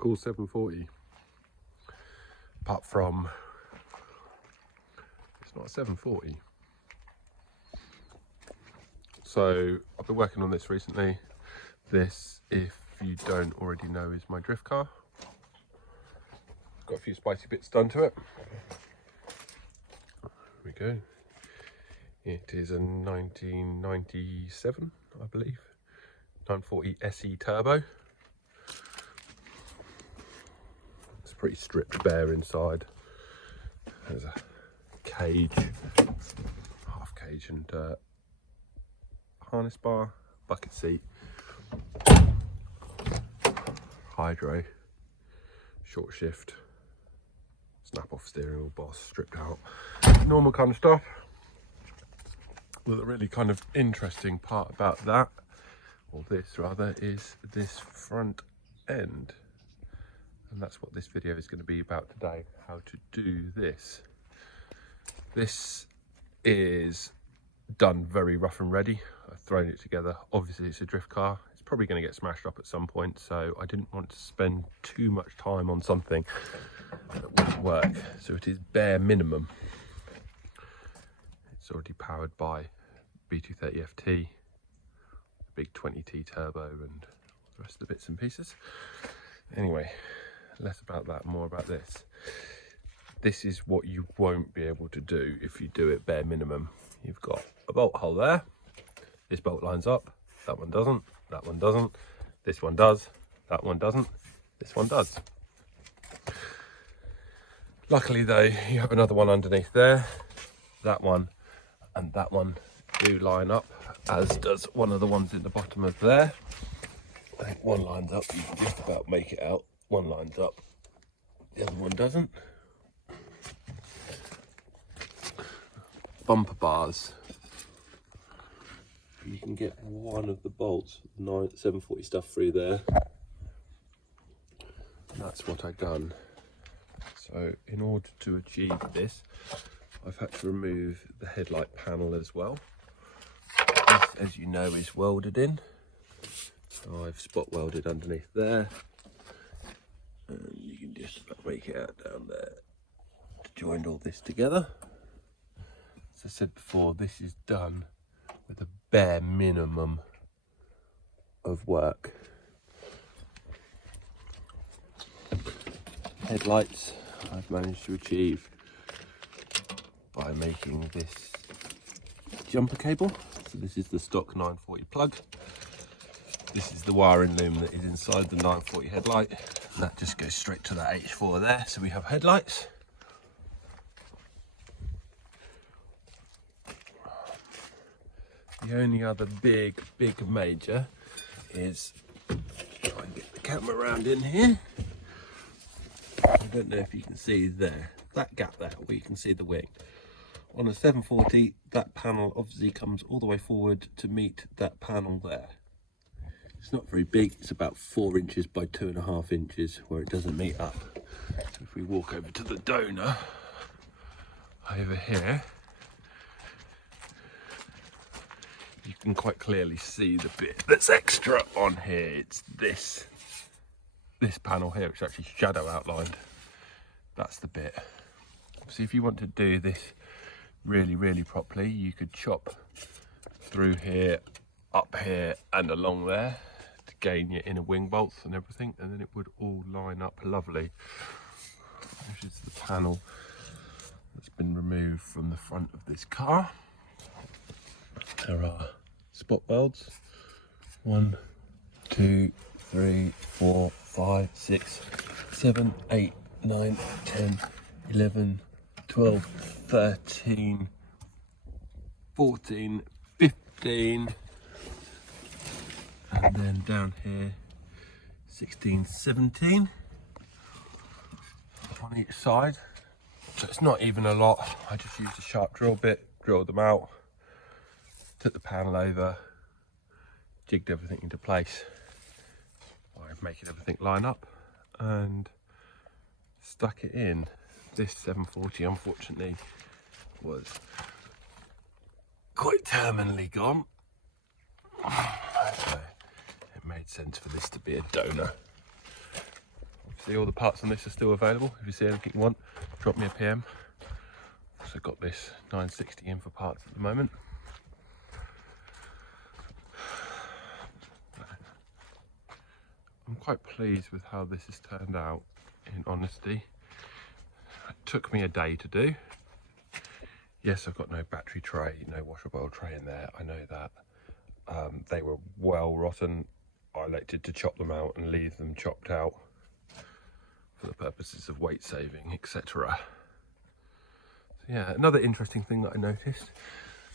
cool 740. Apart from, it's not a 740. So I've been working on this recently. This, if you don't already know, is my drift car. Got a few spicy bits done to it. Here we go. It is a 1997, I believe, 940 SE turbo. It's pretty stripped bare inside. There's a cage, half cage and harness bar, bucket seat, hydro, short shift, snap off steering wheel, boss stripped out, normal kind of stuff. Well, the really kind of interesting part about that, or this rather, is this front end. And that's what this video is going to be about today, how to do this. This is done very rough and ready. I've thrown it together. Obviously it's a drift car. It's probably going to get smashed up at some point, so I didn't want to spend too much time on something that wouldn't work. So it is bare minimum. It's already powered by B230 FT, big 20T turbo and the rest of the bits and pieces. Anyway, less about that, more about this. This is what you won't be able to do if you do it bare minimum. You've got a bolt hole there. This bolt lines up, that one doesn't, that one doesn't, this one does, that one doesn't, this one does. Luckily though, you have another one underneath there. That one and that one do line up, as does one of the ones in the bottom of there. I think one lines up, you can just about make it out. One lines up, the other one doesn't. Bumper bars. You can get one of the bolts, 740 stuff through there. That's what I've done. So in order to achieve this, I've had to remove the headlight panel as well. This, as you know, is welded in. So I've spot welded underneath there. And you can just about make it out down there to join all this together. As I said before, this is done with a bare minimum of work. Headlights I've managed to achieve by making this jumper cable. So this is the stock 940 plug. This is the wiring loom that is inside the 940 headlight. And that just goes straight to that H4 there. So we have headlights. The only other big major is, try and get the camera around in here. I don't know if you can see there, that gap there, where you can see the wing. On a 740, that panel obviously comes all the way forward to meet that panel there. It's not very big, it's about 4 inches by 2.5 inches where it doesn't meet up. So if we walk over to the donor, over here, you can quite clearly see the bit that's extra on here. It's this panel here, which is actually shadow outlined. That's the bit. So if you want to do this really properly, you could chop through here, up here and along there to gain your inner wing bolts and everything, and then it would all line up lovely. This is the panel that's been removed from the front of this car. There are spot welds. 1, 2, 3, 4, 5, 6, 7, 8, 9, 10, 11, 12, 13, 14, 15, and then down here 16, 17 on each side. So it's not even a lot. I just used a sharp drill bit, drilled them out, took the panel over, jigged everything into place by making everything line up and stuck it in. This 740 unfortunately was quite terminally gone, so it made sense for this to be a donor. See, all the parts on this are still available. If you see anything you want, drop me a PM. Also got this 960 in for parts at the moment. I'm quite pleased with how this has turned out, in honesty. It took me a day to do. Yes, I've got no battery tray, no washer oil tray in there, I know that. They were well rotten. I elected to chop them out and leave them chopped out for the purposes of weight saving, etc. So yeah, another interesting thing that I noticed,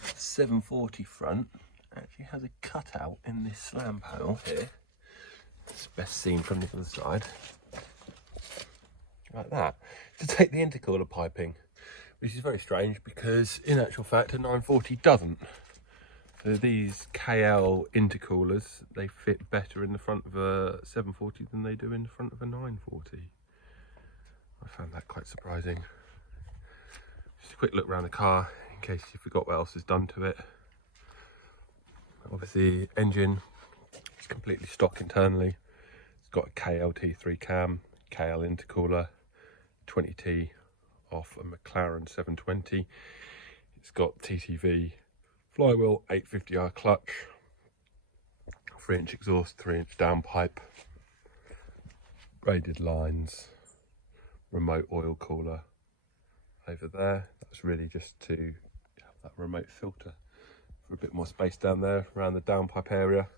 the 740 front actually has a cutout in this slam panel here. It's best seen from the other side, like that, to take the intercooler piping, which is very strange because in actual fact a 940 doesn't. So these KL intercoolers, they fit better in the front of a 740 than they do in the front of a 940. I found that quite surprising. Just a quick look around the car in case you forgot what else is done to it. Obviously, engine is completely stock internally. It's got a KLT3 cam, KL intercooler, 20T off a McLaren 720. It's got TTV flywheel, 850R clutch, 3-inch exhaust, 3-inch downpipe, braided lines, remote oil cooler over there. That's really just to have that remote filter for a bit more space down there around the downpipe area.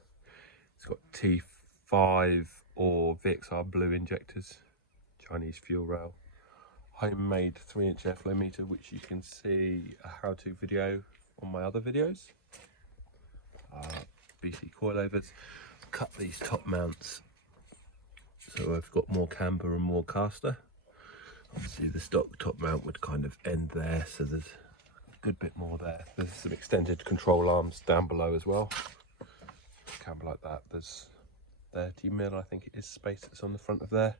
It's got T5 or VXR blue injectors, Chinese fuel rail, homemade 3-inch airflow meter, which you can see a how-to video on my other videos. BC coilovers. Cut these top mounts so I've got more camber and more caster. Obviously the stock top mount would kind of end there, so there's a good bit more there. There's some extended control arms down below as well. Camber like that. There's 30mm, I think it is, space that's on the front of there.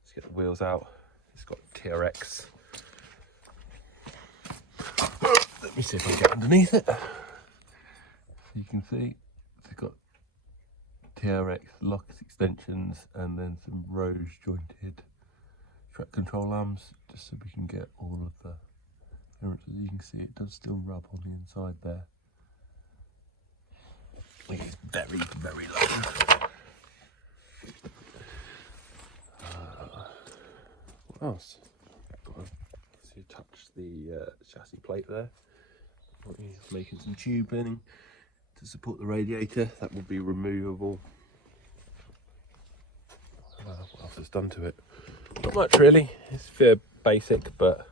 Let's get the wheels out. It's got TRX. Let me see if I can get underneath it. So you can see it's got TRX locks, extensions, and then some rose jointed track control arms, just so we can get all of the clearances. You can see it does still rub on the inside there. It is very, very low. What else? So you touch the chassis plate there. Making some tubing to support the radiator. That will be removable. What else is done to it? Not much really. It's fair basic but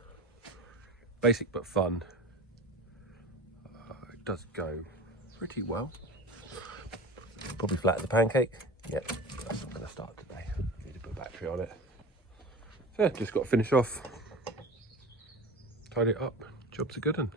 fun. It does go pretty well. Probably flatten the pancake. Yep, that's not going to start today. Need to put a battery on it. So yeah, just got to finish off, tidy it up. Job's a good one.